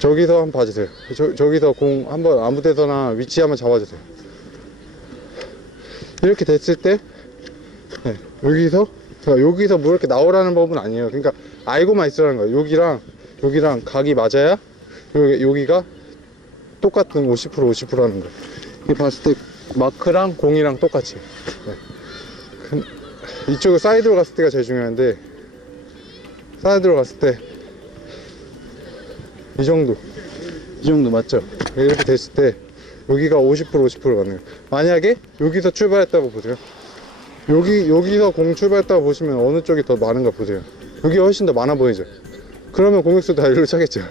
저기서 한번 봐주세요. 저, 저기서 공 한번 아무 데서나 위치 한번 잡아주세요. 이렇게 됐을 때, 네, 여기서, 자, 여기서 뭐 이렇게 나오라는 법은 아니에요. 그러니까 알고만 있으라는 거예요. 여기랑, 여기랑 각이 맞아야 여기, 여기가 똑같은 50% 50%라는 거예요. 이 봤을 때 마크랑 공이랑 똑같이. 네. 그, 이쪽에 사이드로 갔을 때가 제일 중요한데, 사이드로 갔을 때, 이 정도. 이 정도 맞죠? 이렇게 됐을 때, 여기가 50% 50% 맞는 거예요. 만약에 여기서 출발했다고 보세요. 여기, 여기서 공 출발했다고 보시면 어느 쪽이 더 많은가 보세요. 여기가 훨씬 더 많아 보이죠? 그러면 공격수 다 일로 차겠죠.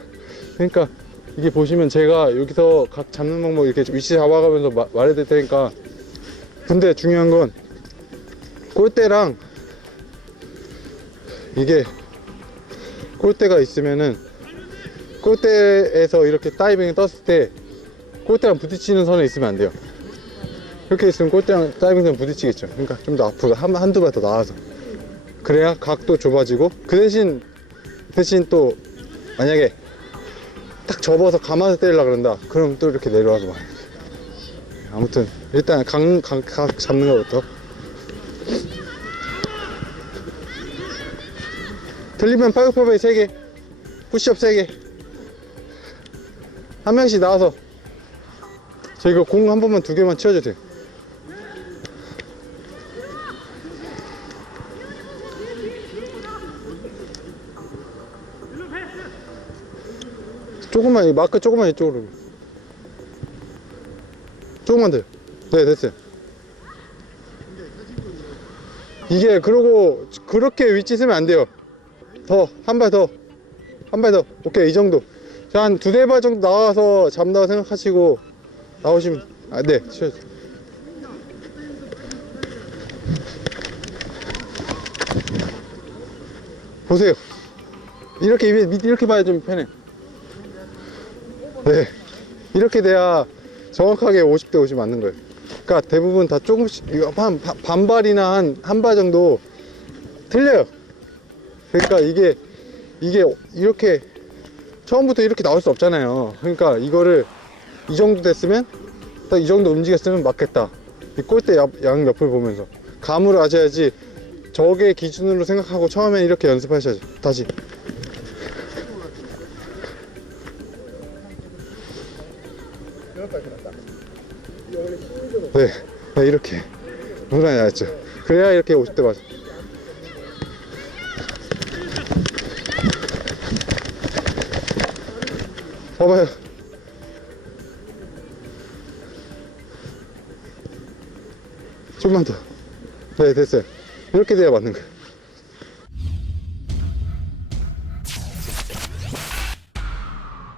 그러니까 이게 보시면 제가 여기서 각 잡는 방법 이렇게 위치 잡아가면서 마- 말해드릴 테니까 근데 중요한 건 골대랑 이게 골대가 있으면은 골대에서 이렇게 다이빙을 떴을 때 골대랑 부딪히는 선에 있으면 안 돼요. 이렇게 있으면 골대랑 다이빙선 부딪히겠죠. 그러니까 좀 더 앞으로 한, 한두 발 더 나와서. 그래야 각도 좁아지고 그 대신 대신 또 만약에 딱 접어서 감아서 때리려 그런다. 그럼 또 이렇게 내려와서 말해. 아무튼 일단 각, 각, 각 잡는 것부터 틀리면 파이어퍼베이 3개 푸시업 3개 한 명씩 나와서 저 이거 공한 번만 두 개만 치워주세요. 조금만 이 마크 조금만 이쪽으로. 조금만 더요 네 됐어요. 이게 그러고 그렇게 위치 쓰면 안 돼요. 더 한 발 더. 한 발 더. 오케이 이 정도. 자, 한 두세 발 정도 나와서 잡는다고 생각하시고 나오시면 아네 보세요. 이렇게 밑- 밑 이렇게 봐야 좀 편해. 네. 이렇게 돼야 정확하게 50대 50 맞는 거예요. 그러니까 대부분 다 조금씩 한 바- 반발이나 한 한 발 정도 틀려요. 그러니까 이게 이게 이렇게 처음부터 이렇게 나올 수 없잖아요. 그러니까 이거를 이 정도 됐으면 딱 이 정도 움직였으면 맞겠다. 이 옆, 양 옆을 보면서. 감으로 아셔야지 저게 기준으로 생각하고 처음엔 이렇게 연습하셔야죠. 다시. 네, 네 이렇게. 무난히 나왔죠. 그래야 이렇게 50대 맞아 봐봐요. 좀만 더. 네 됐어요. 이렇게 돼야 맞는 거예요